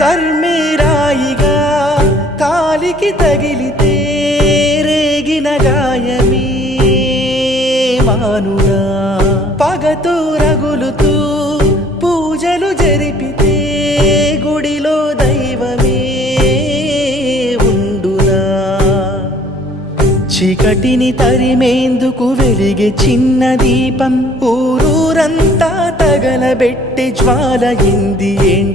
కర్మేరాయిగా కాలికి తగిలితే రేగిన గాయమే మానురా పగతో రగులుతూ పూజలు జరిపితే గుడిలో దైవమే ఉండునా చీకటిని తరిమేందుకు వెలిగే చిన్న దీపం ఊరూరంతా తగలబెట్టి జ్వాలయింది ఏంటి